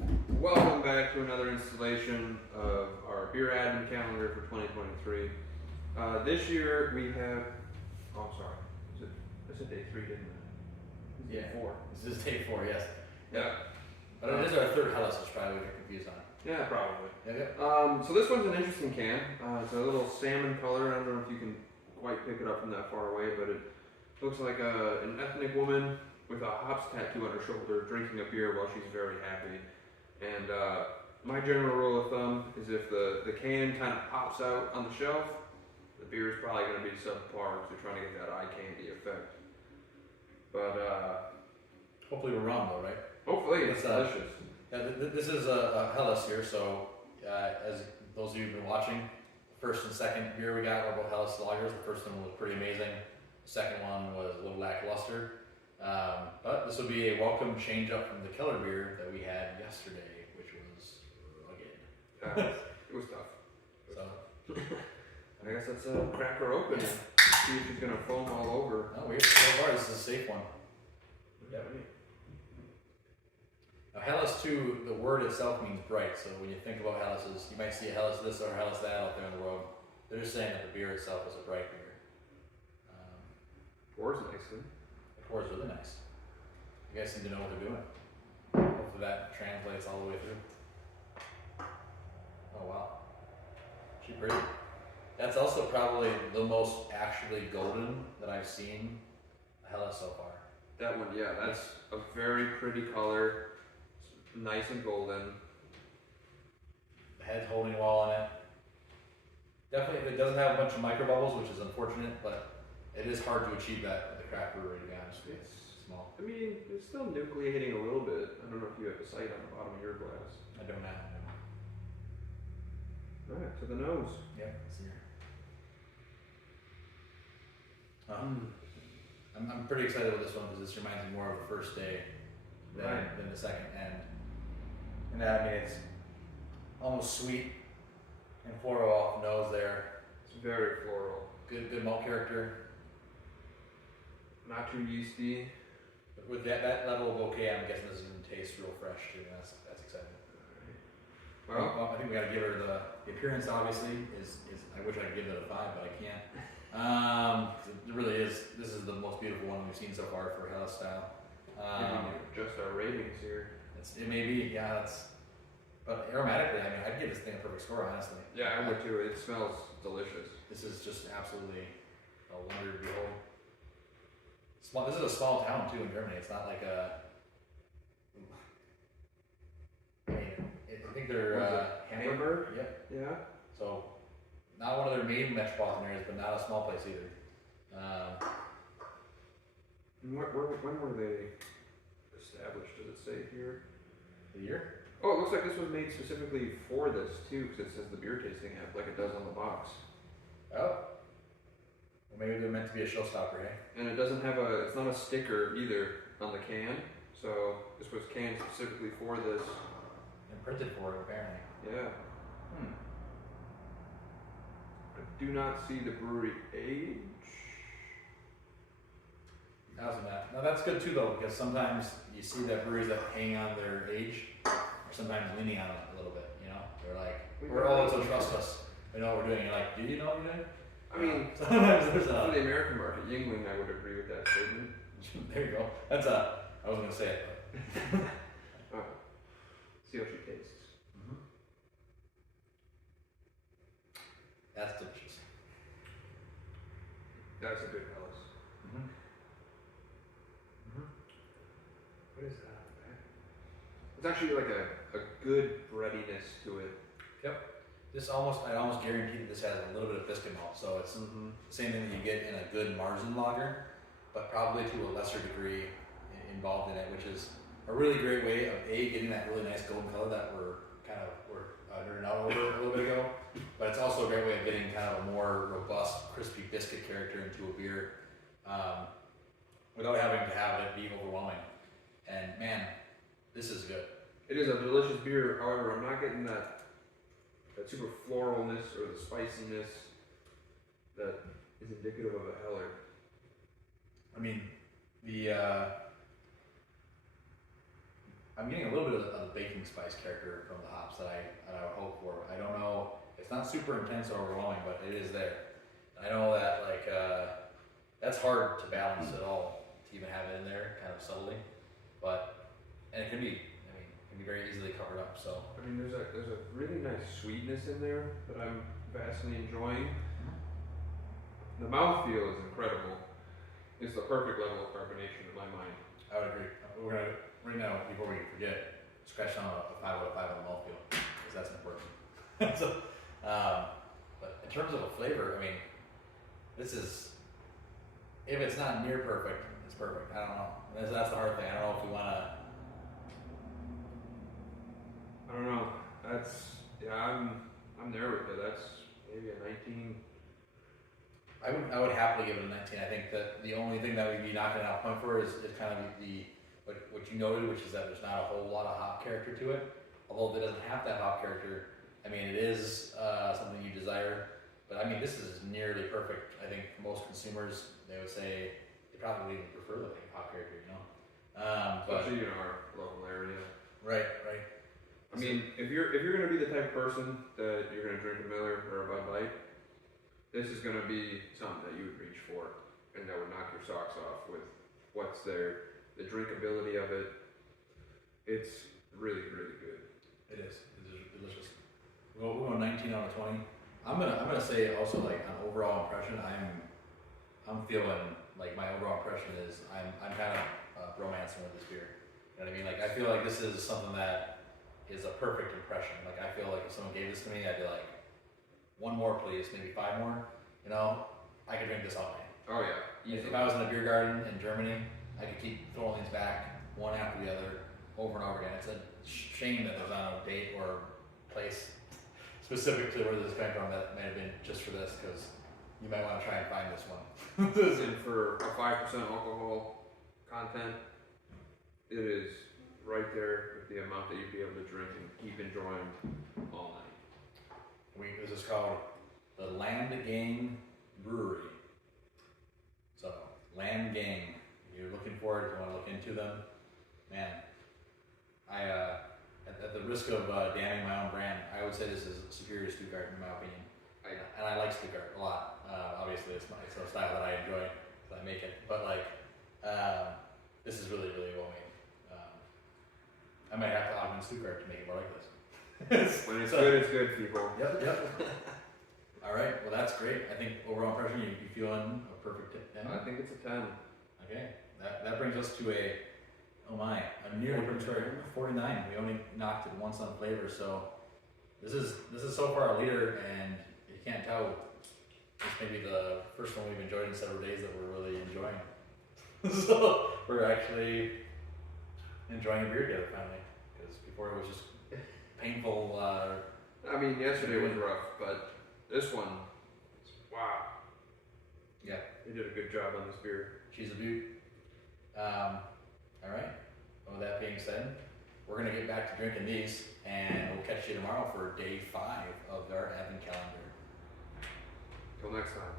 Welcome back to another installation of our beer admin calendar for 2023. This year we have, oh I'm sorry, I said day 3, didn't I? Yeah. Day 4. This is day 4, yes. Yeah. But it is our third Hellas, which probably what you're confused on. Yeah, probably. Okay. So this one's an interesting can. It's a little salmon color. I don't know if you can quite pick it up from that far away, but it looks like an ethnic woman with a hops tattoo on her shoulder drinking a beer while she's very happy. And my general rule of thumb is if the can kind of pops out on the shelf, the beer is probably going to be subpar because they're trying to get that eye candy effect. But Hopefully we're wrong though, right? hopefully it's It's, delicious. Yeah, this is a Hellas here, so as those of you who've been watching, first and second beer we got were both Hellas lagers. The first one was pretty amazing. The second one was a little lackluster. But this will be a welcome change up from the killer beer that we had yesterday, which was rugged. It was tough. So, I guess let's crack her open and see if she's going to foam all over. no, so far this is a safe one. Yeah, right. Now, Hellas too, the word itself means bright, so when you think about Hellas's, you might see a Hellas this or a Hellas that out there in the world. They're just saying that the beer itself is a bright beer. Pours nicely. The pour is really nice. You guys seem to know what they're doing. Hopefully that translates all the way through. Oh wow. She's pretty. That's also probably the most actually golden that I've seen a Hellas so far. That one, yeah, that's a very pretty color. It's nice and golden. The head's holding well on it. Definitely, it doesn't have a bunch of micro bubbles, which is unfortunate, but it is hard to achieve that at the craft brewery, to be honest with you. It's small. I mean, it's still nucleating a little bit. I don't know if you have a sight on the bottom of your glass. I don't know. Alright, to the nose. Yep, it's here. I'm pretty excited with this one because this reminds me more of the first day than the second. And I mean, it's almost sweet and floral off the nose there. It's very floral. Good malt character. Not too yeasty. But with that level of bouquet, I'm guessing this is going to taste real fresh too. And that's exciting. Well, I think we got to give her the appearance. Obviously, is I wish I could give it a 5, but I can't. 'Cause it really is. This is the most beautiful one we've seen so far for Hellas style. Just our ratings here. It may be, yeah. But aromatically, I mean, I'd give this thing a perfect score, honestly. Yeah, I would too. It smells delicious. This is just absolutely a wonder to behold. This is a small town too in Germany. It's not like a. I think they're Hamburg? Yep. Yeah. So, not one of their main metropolitan areas, but not a small place either. When were they established? Does it say here? The year? Oh, it looks like this was made specifically for this too, because it says the beer tasting app, like it does on the box. Oh. Well, maybe they're meant to be a showstopper, eh? And it doesn't have it's not a sticker either on the can. So this was canned specifically for this. And printed for it, apparently. Yeah. I do not see the brewery age. How's that? No, that's good too though, because sometimes you see that breweries that hang on their age are sometimes leaning on it a little bit, you know? They're like, we're always to trust us. We know what we're doing. You're like, do you know what you're doing? I mean, sometimes there's for the American market, Yingling, I would agree with that statement. There you go. That's I wasn't gonna say it, but. See how she tastes. That's delicious. That's a good Hellas. What is that? It's actually like a good breadiness to it. Yep. I almost guarantee that this has a little bit of biscuit malt, so it's the same thing that you get in a good Marzen lager, but probably to a lesser degree involved in it, which is a really great way of getting that really nice golden color that we're nerding out over a little bit ago, but it's also a great way of getting kind of a more robust, crispy biscuit character into a beer without having to have it be overwhelming. And man, this is good. It is a delicious beer. However, I'm not getting that super floralness or the spiciness that is indicative of a Heller. I mean, I'm getting a little bit of the baking spice character from the hops that I would hope for. I don't know. It's not super intense or overwhelming, but it is there. I know that like that's hard to balance at all to even have it in there, kind of subtly. But and it can be. I mean, it can be very easily covered up. So I mean, there's a really nice sweetness in there that I'm vastly enjoying. The mouthfeel is incredible. It's the perfect level of carbonation in my mind. I would agree. We're gonna right now before we forget, scratch down a 5 out of 5 on the mouthfeel because that's important. So, but in terms of a flavor, I mean, this is if it's not near perfect, it's perfect. I don't know. That's the hard thing. I don't know if we wanna. I don't know. I'm there with it. That's maybe a 19. I would happily give it a 19. I think that the only thing that we'd be knocking it out point for is kind of what you noted, which is that there's not a whole lot of hop character to it. Although it doesn't have that hop character, I mean, it is something you desire. But I mean, this is nearly perfect. I think for most consumers, they would say they probably even prefer the hop character, you know. Especially in our local area. Right. I mean, if you're gonna be the type of person that you're gonna drink a Miller or a Bud Light, this is gonna be something that you would reach for, and that would knock your socks off with what's there, the drinkability of it. It's really, really good. It is delicious. We're going 19 out of 20. I'm gonna say also like an overall impression. I'm feeling like my overall impression is I'm kind of romancing with this beer. You know what I mean? Like I feel like this is something that is a perfect impression. Like I feel like if someone gave this to me, I'd be like, one more please, maybe 5 more. You know, I could drink this all night. Oh yeah. If I was in a beer garden in Germany, I could keep throwing these back one after the other over and over again. It's a shame that there's not a date or place specific to where this is coming from that might have been just for this, because you might want to try and find this one. And for a 5% alcohol content, it is right there with the amount that you'd be able to drink and keep enjoying all night. This is called the Land Gang Brewery. So, Land Gang. If you're looking for it, if you want to look into them, man, I, at the risk of damning my own brand, I would say this is superior Stuttgart in my opinion. And I like Stuttgart a lot. Obviously, it's a style that I enjoy, so I make it. But like, this is really, really well made. I might have to augment Stuttgart to make it more like this. When it's good, it's good, people. Yep. All right, well that's great. I think overall impression, you feeling a perfect 10? I think it's a 10. Okay, that brings us to a nearly perfect score, 49. We only knocked it once on flavor, so this is so far a leader, and you can't tell. This may be the first one we've enjoyed in several days that we're really enjoying. So we're actually enjoying a beer together finally, because before it was just painful. I mean, yesterday was rough, but this one, wow. Yeah. They did a good job on this beer. She's a beaut. All right. Well, with that being said, we're going to get back to drinking these, and we'll catch you tomorrow for day 5 of our Advent calendar. Till next time.